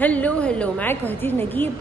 هلو معاكم هدير نجيب،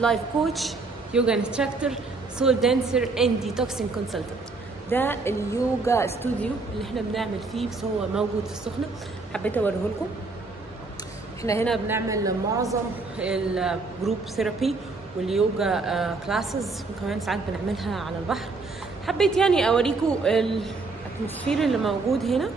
لايف كوتش، يوجا انستراكتور، سول دانسر اند ديتوكسين كونسلتنت. ده اليوجا استوديو اللي احنا بنعمل فيه، بس هو موجود في السخنه. حبيت اوريه لكم. احنا هنا بنعمل معظم الجروب ثيرابي واليوجا كلاسز، وكمان ساعات بنعملها على البحر. حبيت يعني اوريكم الاتموسفير اللي موجود هنا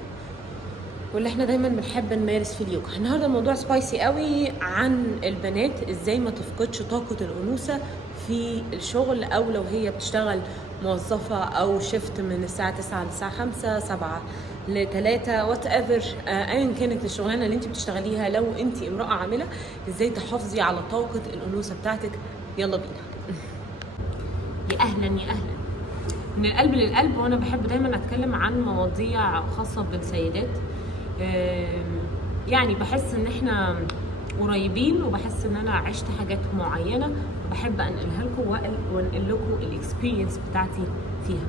واللي احنا دايما بنحب نمارس في اليوجا. النهارده الموضوع سبايسي قوي عن البنات، ازاي ما تفقدش طاقه الانوثه في الشغل، او لو هي بتشتغل موظفه او شيفت من الساعه 9 للساعه 5 7 ل 3 وات ايفر، ايا كانت الشغلانه اللي انت بتشتغليها. لو انت امراه عامله، ازاي تحافظي على طاقه الانوثه بتاعتك. يلا بينا. يا اهلا من القلب للقلب. وانا بحب دايما اتكلم عن مواضيع خاصه بالسيدات، يعني بحس ان احنا قريبين، وبحس ان انا عشت حاجات معينه وبحب انقلها لكم وانقل لكم الاكسبيرينس بتاعتي فيها.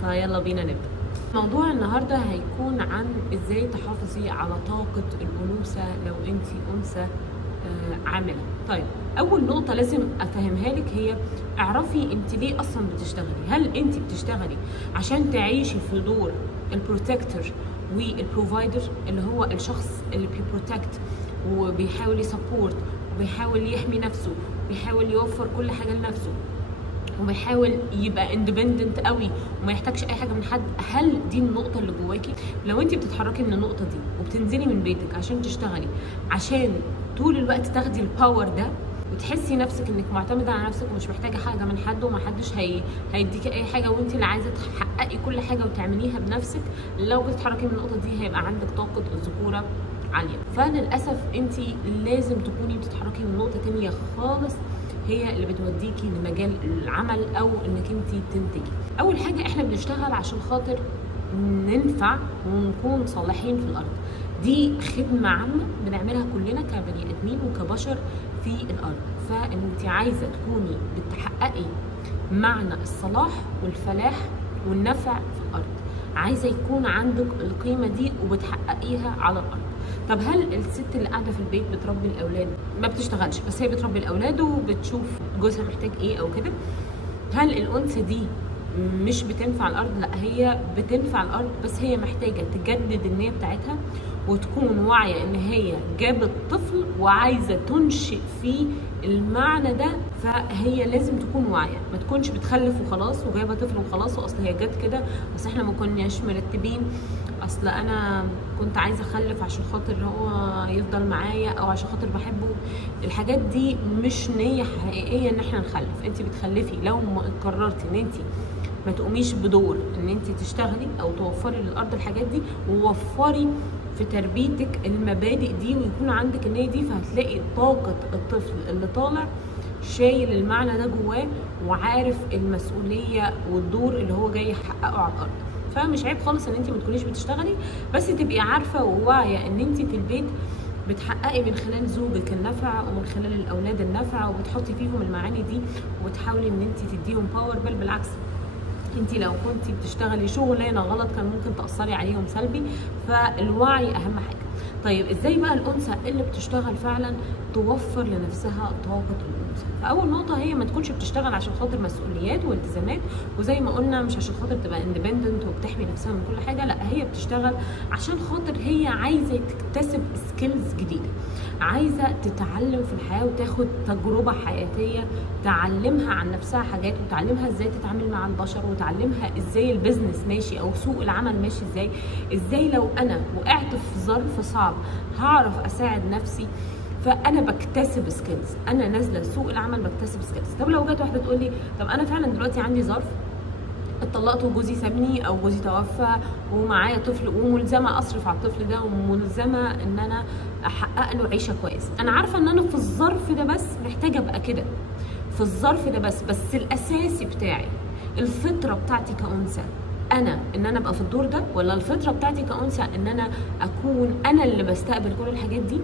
فيلا بينا نبدا. موضوع النهارده هيكون عن ازاي تحافظي على طاقه الانوثه لو انت انثى عامله. طيب، اول نقطه لازم افهمها لك هي اعرفي انت ليه اصلا بتشتغلي. هل انت بتشتغلي عشان تعيشي في دور البروتكتور والبروفايدر، اللي هو الشخص اللي بيبروتكت وبيحاول يسبورت وبيحاول يحمي نفسه وبيحاول يوفر كل حاجه لنفسه وبيحاول يبقى اندبندنت قوي وما يحتاجش اي حاجه من حد؟ هل دي النقطه اللي جواكي؟ لو انت بتتحركي من النقطه دي وبتنزلي من بيتك عشان تشتغلي، عشان طول الوقت تاخدي الباور ده وتحسي نفسك انك معتمده على نفسك ومش محتاجه حاجه من حد ومحدش هيديكي اي حاجه، وانت اللي عايزه تحققي كل حاجه وتعمليها بنفسك، لو بتتحركي من النقطه دي هيبقى عندك طاقه الذكوره عاليه. فللاسف انت لازم تكوني بتتحركي من نقطه تانيه خالص، هي اللي بتوديكي لمجال العمل او انك انت تنتجي. اول حاجه، احنا بنشتغل عشان خاطر ننفع ونكون صالحين في الارض. دي خدمه عامه بنعملها كلنا كبني ادمين وكبشر في الارض. فانت عايزه تكوني بتحققي معنى الصلاح والفلاح والنفع في الارض، عايزه يكون عندك القيمه دي وبتحققيها على الارض. طب هل الست اللي قاعده في البيت بتربي الاولاد ما بتشتغلش، بس هي بتربي الاولاد وبتشوف جوزها محتاج ايه او كده؟ هل الانثى دي مش بتنفع الارض؟ لا، هي بتنفع الارض، بس هي محتاجه تجدد النيه بتاعتها وتكون واعيه ان هي جابت طفل وعايزه تنشئ فيه المعنى ده. فهي لازم تكون واعيه، ما تكونش بتخلف وخلاص وجايبه طفل وخلاص، واصل هي جت كده، اصل احنا ما كناش مرتبين، اصل انا كنت عايزه اخلف عشان خاطر هو يفضل معايا او عشان خاطر بحبه. الحاجات دي مش نيه حقيقيه ان احنا نخلف. انت بتخلفي لو ما قررتي ان انت ما تقوميش بدور ان انت تشتغلي او توفري للارض الحاجات دي، ووفري في تربيتك المبادئ دي ويكون عندك النيه دي، فهتلاقي طاقه الطفل اللي طالع شايل المعنى ده جواه وعارف المسؤوليه والدور اللي هو جاي يحققه على الارض. فمش عيب خالص ان انت ما تكونيش بتشتغلي، بس تبقي عارفه وواعيه ان انت في البيت بتحققي من خلال زوجك النفع ومن خلال الاولاد النفع، وبتحطي فيهم المعاني دي وبتحاولي ان انت تديهم باور. بل بالعكس، انت لو كنتي بتشتغلي شغلانه غلط كان ممكن تاثري عليهم سلبي. فالوعي اهم حاجه. طيب، ازاي بقى الانثى اللي بتشتغل فعلا توفر لنفسها طاقه الانوثه؟ فاول نقطه هي ما تكونش بتشتغل عشان خاطر مسؤوليات والتزامات، وزي ما قلنا مش عشان خاطر تبقى اندبندنت وبتحمي نفسها من كل حاجه. لا، هي بتشتغل عشان خاطر هي عايزه تكتسب سكيلز جديده، عايزه تتعلم في الحياه وتاخد تجربه حياتيه تعلمها عن نفسها حاجات، وتعلمها ازاي تتعامل مع البشر، وتعلمها ازاي البيزنس ماشي او سوق العمل ماشي ازاي لو انا وقعت في ظرف صعب هعرف اساعد نفسي. فانا بكتسب سكيلز، انا نازله سوق العمل بكتسب سكيلز. طب لو جت واحده تقول لي طب انا فعلا دلوقتي عندي ظرف، اتطلقت وجوزي سابني او جوزي توفى ومعايا طفل وملزمه اصرف على الطفل ده وملزمه ان انا احقق له عيشه كويسه، انا عارفه ان انا في الظرف ده بس محتاجه ابقى كده، في الظرف ده بس الاساسي بتاعي الفطره بتاعتي كأنثى انا ان انا ابقى في الدور ده، ولا الفطره بتاعتي كأنثى ان انا اكون انا اللي بستقبل كل الحاجات دي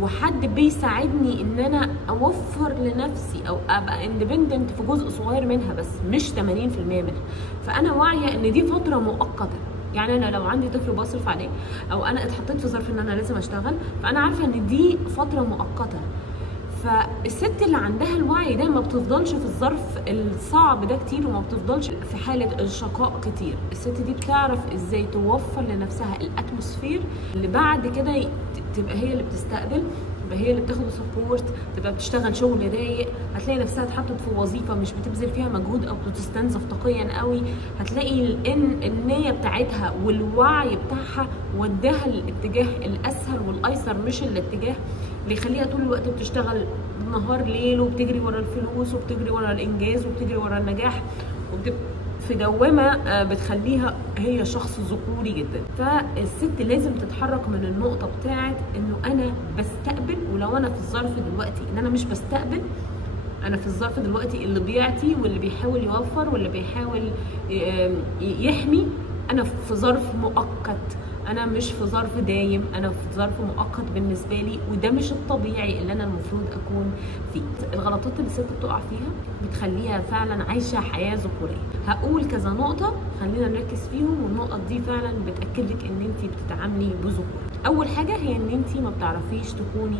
وحد بيساعدني ان انا اوفر لنفسي او ابقى اندبندنت في جزء صغير منها بس مش 80% منها. فانا واعيه ان دي فتره مؤقته. يعني انا لو عندي طفل بصرف عليه او انا اتحطيت في ظرف ان انا لازم اشتغل، فانا عارفه ان دي فتره مؤقته. فالست اللي عندها الوعي ده ما بتفضلش في الظرف الصعب ده كتير، وما بتفضلش في حالة الشقاء كتير. الست دي بتعرف ازاي توفر لنفسها الاتموسفير اللي بعد كده تبقى هي اللي بتستقبل، تبقى هي اللي بتاخد سبورت، تبقى بتشتغل شغل رايق، هتلاقي نفسها اتحطت في وظيفه مش بتبذل فيها مجهود او بتستنزف طاقيا قوي، هتلاقي ان النيه بتاعتها والوعي بتاعها وداها الاتجاه الاسهل والايسر، مش الاتجاه اللي يخليها طول الوقت بتشتغل نهار ليل وبتجري ورا الفلوس وبتجري ورا الانجاز وبتجري ورا النجاح في دوامه بتخليها هي شخص ذكوري جدا. فالست لازم تتحرك من النقطه بتاعت انه انا بستقبل، ولو انا في الظرف دلوقتي ان انا مش بستقبل، انا في الظرف دلوقتي اللي بيعطي واللي بيحاول يوفر واللي بيحاول يحمي، انا في ظرف مؤقت، انا مش في ظرف دايم، انا في ظرف مؤقت بالنسبه لي، وده مش الطبيعي اللي انا المفروض اكون فيه. الغلطات اللي الست بتقع فيها بتخليها فعلا عايشه حياه ذكوريه. هقول كذا نقطه خلينا نركز فيهم، والنقط دي فعلا بتاكد لك ان انت بتتعاملي بذكور. اول حاجه هي ان انت ما بتعرفيش تكوني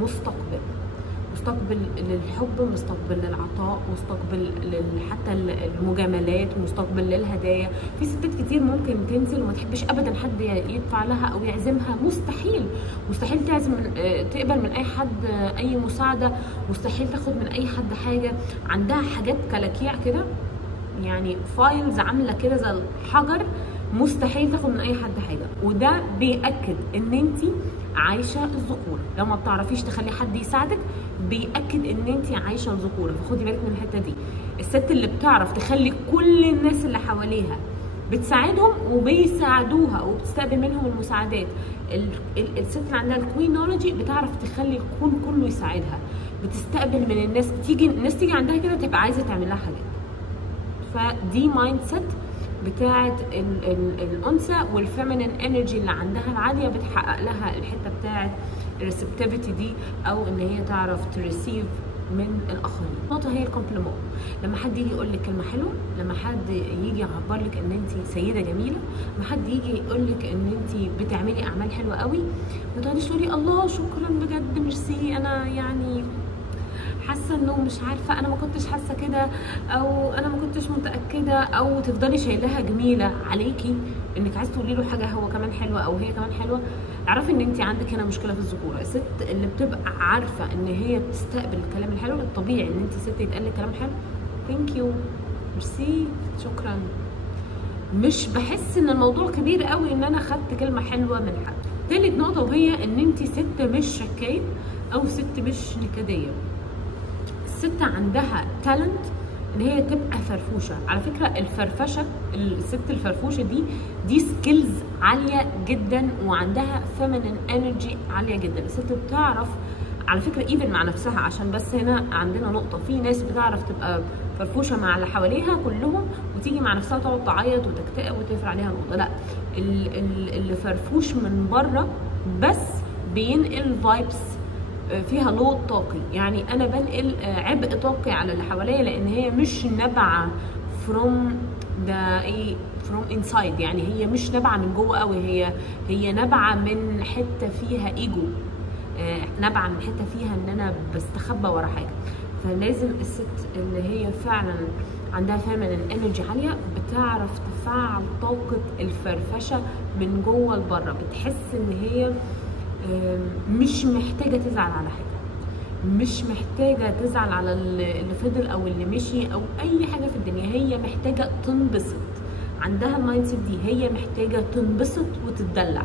مستقبل للحب، مستقبل للعطاء، مستقبل حتى المجاملات، مستقبل للهدايا. في ستات كتير ممكن تنزل وما تحبش ابدا حد يدفع لها او يعزمها، مستحيل تعزم تقبل من اي حد اي مساعده، مستحيل تاخد من اي حد حاجه، عندها حاجات كلاكيع كده، يعني فايلز عامله كده زي الحجر، مستحيل تاخد من اي حد حاجه. وده بيأكد ان انت عايشه الذكوره. لو ما بتعرفيش تخلي حد يساعدك بيأكد ان انت عايشه الذكوره، فخدي بالك من الحته دي. الست اللي بتعرف تخلي كل الناس اللي حواليها بتساعدهم وبيساعدوها وبتستقبل منهم المساعدات، الست اللي عندها الكوينولوجي بتعرف تخلي الكون كله يساعدها، بتستقبل من الناس، الناس تيجي عندها كده تبقى عايزه تعمل لها حاجات. فدي مايند سيت بتاعت الانثى، والفيمينين انرجي اللي عندها العاليه بتحقق لها الحته بتاعت الريسبتيفيتي دي، او ان هي تعرف تريسيف من الاخرين. النقطه هي الكومبليمون. لما حد يجي يقول لك كلمه حلوه، لما حد يجي يعبر لك ان انت سيده جميله، لما حد يجي يقول لك ان انت بتعملي اعمال حلوه قوي، ما تقعديش تقولي الله شكرا بجد ميرسي، انا يعني حاسه انه مش عارفه، انا ما كنتش حاسه كده، او انا ما كنتش متاكده، او تفضلي شايلاها جميله عليكي انك عايزه تقولي له حاجه هو كمان حلوه او هي كمان حلوه. اعرفي ان انت عندك هنا مشكله في الذكوره. الست اللي بتبقى عارفه ان هي بتستقبل الكلام الحلو، الطبيعي ان انت ست يتقال لك كلام حلو، ثانك يو، ميرسي، شكرا، مش بحس ان الموضوع كبير قوي ان انا خدت كلمه حلوه من حد. تالت نقطه وهي ان انت ست مش شكايه او ست مش نكديه. الست عندها تالنت ان هي تبقى فرفوشه. على فكره الفرفشه، الست الفرفوشه دي سكيلز عاليه جدا، وعندها فيمينين انرجي عاليه جدا. الست بتعرف على فكره ايفن مع نفسها، عشان بس هنا عندنا نقطه، في ناس بتعرف تبقى فرفوشه مع اللي حواليها كلهم وتيجي مع نفسها تقعد تعيط وتكتئب وتقفل عليها نقطه. لا، اللي فرفوش من بره بس بينقل فايبس فيها لود طاقي، يعني انا بنقل عبء طاقي على اللي حواليا، لان هي مش نابعه فروم انسايد، يعني هي مش نابعه من جوه قوي، هي نابعه من حته فيها ايجو، نابعه من حته فيها ان انا بستخبى ورا حاجه. فلازم الست اللي هي فعلا عندها فيمينين انرجي عاليه بتعرف تفعل طاقه الفرفشه من جوه لبره، بتحس ان هي مش محتاجه تزعل على حاجه، مش محتاجه تزعل على اللي فضل او اللي مشي او اي حاجه في الدنيا، هي محتاجه تنبسط. عندها المايند سيت دي، هي محتاجه تنبسط وتتدلع.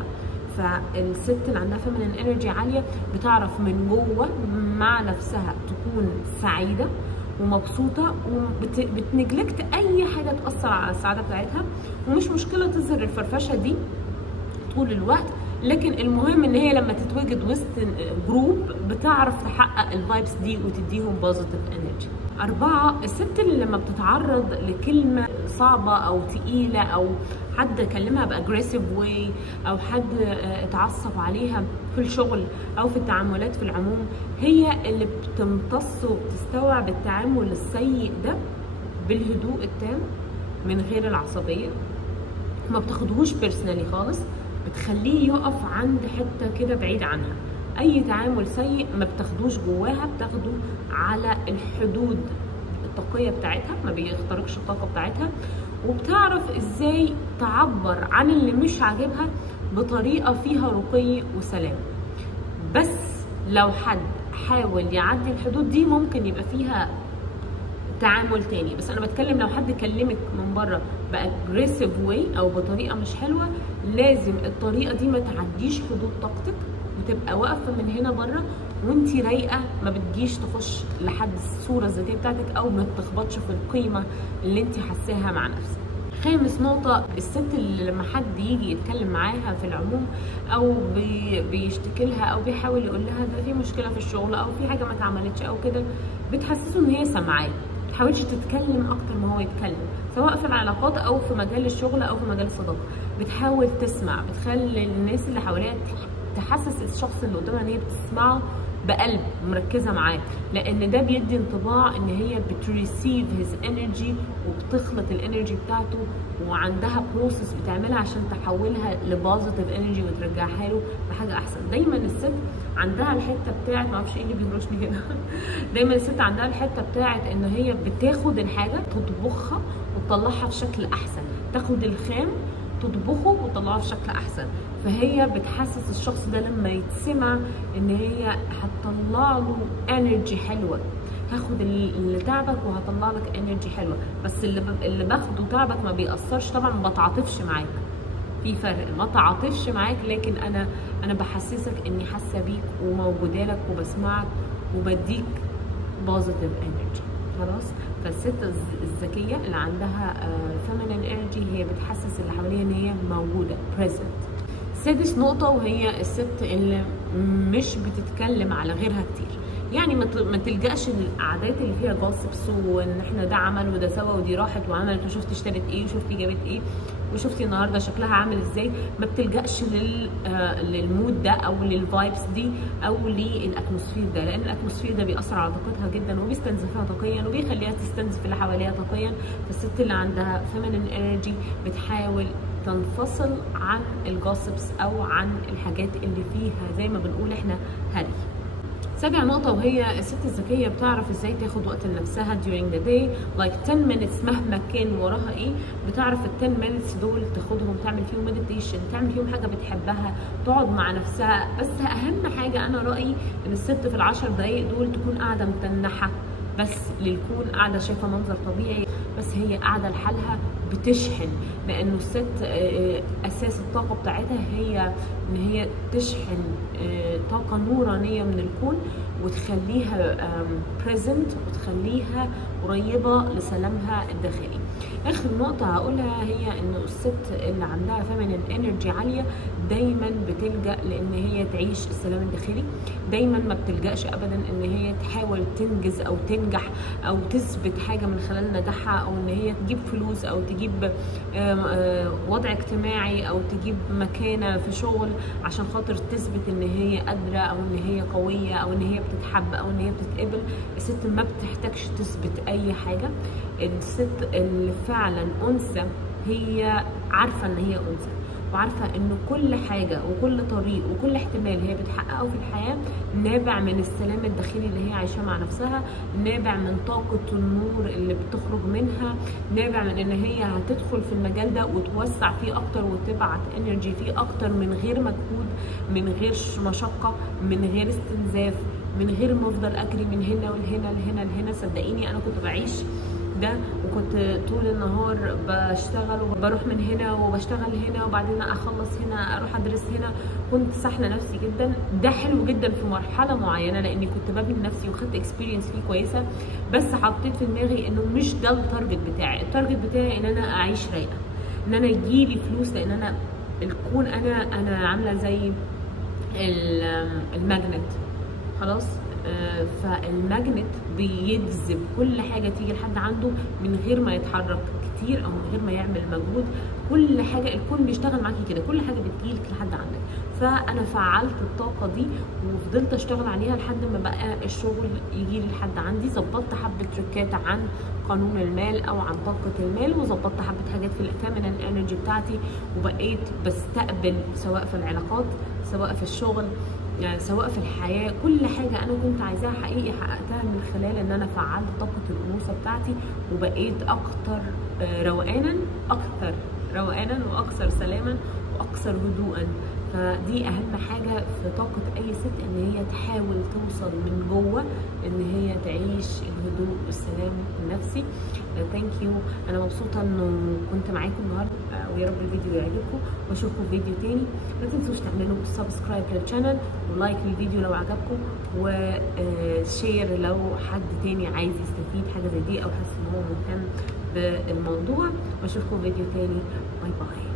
فالست اللي عندها فيمينين انرجي عاليه بتعرف من جوه مع نفسها تكون سعيده ومبسوطه، وبتنجلكت اي حاجه تاثر على السعاده بتاعتها، ومش مشكله تظهر الفرفشه دي طول الوقت، لكن المهم ان هي لما تتواجد وسط جروب بتعرف تحقق الفايبس دي وتديهم بوزيتيف انرجي. 4، الست اللي لما بتتعرض لكلمه صعبه او تقيله، او حد كلمها باجريسيف واي، او حد اتعصب عليها في الشغل او في التعاملات في العموم، هي اللي بتمتص وبتستوعب التعامل السيء ده بالهدوء التام من غير العصبيه، ما بتاخدهوش بيرسونالي خالص، بتخليه يقف عند حته كده بعيد عنها، اي تعامل سيء ما بتاخدوش جواها، بتاخده على الحدود الطاقيه بتاعتها، ما بيخترقش الطاقه بتاعتها، وبتعرف ازاي تعبر عن اللي مش عاجبها بطريقه فيها رقي وسلام. بس لو حد حاول يعدي الحدود دي ممكن يبقى فيها تعامل تاني، بس انا بتكلم لو حد كلمك من بره باجريسيف واي او بطريقه مش حلوه، لازم الطريقه دي ما تعديش حدود طاقتك، وتبقى واقفه من هنا بره وانتي رايقه، ما بتجيش تخش لحد الصوره الذاتيه بتاعتك او ما تخبطش في القيمه اللي انتي حاساها مع نفسك. خامس نقطة، الست اللي لما حد يجي يتكلم معاها في العموم او بيشتكي لها او بيحاول يقول لها ده في مشكلة في الشغل او في حاجة ما اتعملتش او كده، بتحسسه ان هي سامعاه، ما تحاولش تتكلم اكتر ما هو يتكلم، سواء في العلاقات او في مجال الشغل او في مجال الصداقة. بتحاول تسمع، بتخلي الناس اللي حواليها تحسس الشخص اللي قدامها ان هي بتسمعه بقلب مركزه معاه، لان ده بيدي انطباع ان هي بتريسيف هيز انرجي وبتخلط الانرجي بتاعته، وعندها بروسس بتعملها عشان تحولها لبوزيتيف انرجي وترجعها له بحاجه احسن. دايما الست عندها الحته بتاعت، معرفش ايه اللي بيهرشني هنا دايما الست عندها الحته بتاعت ان هي بتاخد الحاجه تطبخها وتطلعها في شكل احسن، تاخد الخام تطبخه وتطلعه في شكل احسن. فهي بتحسس الشخص ده لما يتسمع ان هي هتطلع له انرجي حلوه، هاخد اللي تعبك وهطلع لك انرجي حلوه، بس اللي باخده تعبك ما بيأثرش. طبعا ما بتعاطفش معاك، في فرق، ما تعاطفش معاك، لكن انا بحسسك اني حاسه بيك وموجوده لك وبسمعك وبديك بوزيتيف انرجي. خلاص. فالست الذكيه اللي عندها فيمينين انرجي هي بتحسس اللي حواليها ان هي موجوده بريزنت. سادس نقطه، وهي الست اللي مش بتتكلم على غيرها كتير، يعني ما تلجأش للقعدات اللي فيها جوسبس وان احنا ده عمل وده سوا ودي راحت وعملت وشفتي اشترت ايه وشفتي جابت ايه وشفتي النهارده شكلها عامل ازاي. ما بتلجأش للمود ده او للفايبس دي او للاتموسفير ده، لان الاتموسفير ده بيأثر على طاقتها جدا وبيستنزفها طاقيا وبيخليها تستنزف اللي حواليها طاقيا. فالست اللي عندها فيمينين انرجي بتحاول تنفصل عن الجوسبس او عن الحاجات اللي فيها زي ما بنقول احنا هري. سابع نقطة، وهي الست الذكية بتعرف ازاي تاخد وقت لنفسها during the day like 10 minutes مهما كان وراها ايه، بتعرف ال 10 minutes دول تاخدهم تعمل فيهم meditation، تعمل فيهم حاجة بتحبها، تقعد مع نفسها. بس أهم حاجة أنا رأيي إن الست في ال10 دقايق دول تكون قاعدة متنحة، بس للكون قاعدة شايفة منظر طبيعي، بس هي قاعدة لحالها بتشحن، لأنه الست أساس الطاقة بتاعتها هي إن هي تشحن طاقة نورانية من الكون وتخليها present وتخليها قريبة لسلامها الداخلي. آخر نقطة هقولها هي إنه الست اللي عندها feminine energy عالية دايما بتلجأ لأن هي تعيش السلام الداخلي، دايما ما بتلجأش أبدا إن هي تحاول تنجز أو تنجح أو تثبت حاجة من خلال نجاحها، أو إن هي تجيب فلوس أو تجيب وضع اجتماعي أو تجيب مكانة في شغل عشان خاطر تثبت إن هي قادرة أو إن هي قوية أو إن هي بتتحب أو إن هي بتتقبل. الست ما بتحتاجش تثبت أي حاجة. الست اللي فعلا أنثى هي عارفة إن هي أنثى، وعارفة إنه كل حاجة وكل طريق وكل احتمال هي بتحققه في الحياة نابع من السلام الداخلي اللي هي عايشاه مع نفسها، نابع من طاقة النور اللي بتخرج منها، نابع من إن هي هتدخل في المجال ده وتوسع فيه أكتر وتبعت انرجي فيه أكتر من غير مجهود، من غير مشقة، من غير استنزاف، من غير ما أفضل أجري من هنا ولهنا لهنا لهنا. صدقيني أنا كنت بعيش ده، وكنت طول النهار بشتغل وبروح من هنا وبشتغل هنا وبعدين اخلص هنا اروح ادرس هنا، كنت ساحله نفسي جدا. ده حلو جدا في مرحله معينه لاني كنت ببني نفسي وخدت اكسبيرينس فيه كويسه، بس حطيت في دماغي انه مش ده التارجت بتاعي. التارجت بتاعي ان انا اعيش رايقه، ان انا يجيلي فلوس، لان انا الكون انا عامله زي الماجنت. خلاص. فالماجنت بيجذب كل حاجه تيجي لحد عنده من غير ما يتحرك كتير او من غير ما يعمل مجهود. كل حاجه الكون بيشتغل معاكي كده، كل حاجه بتجيلك لحد عندك. فانا فعلت الطاقه دي وفضلت اشتغل عليها لحد ما بقى الشغل يجيلي لحد عندي. ظبطت حبه تريكات عن قانون المال او عن طاقه المال، وظبطت حبه حاجات في الفيمينين انرجي بتاعتي، وبقيت بستقبل سواء في العلاقات سواء في الشغل يعني سواء في الحياه، كل حاجه انا كنت عايزاها حقيقي حققتها من خلال ان انا فعلت طاقه الانوثه بتاعتي، وبقيت اكتر روقانا واكثر سلاما واكثر هدوءا. فدي اهم حاجه في طاقه اي ست، ان هي تحاول توصل من جوه ان هي تعيش الهدوء والسلام النفسي. ثانك يو، انا مبسوطه انه كنت معاكم النهارده، ويا رب الفيديو يعجبكم، واشوفكم في فيديو تاني. ما تنسوش تعملوا سبسكرايب للشانل ولايك للفيديو لو عجبكم، وشير لو حد تاني عايز يستفيد حاجه زي دي او حاسس ان هو مهتم بالموضوع. واشوفكم في فيديو تاني. باي باي.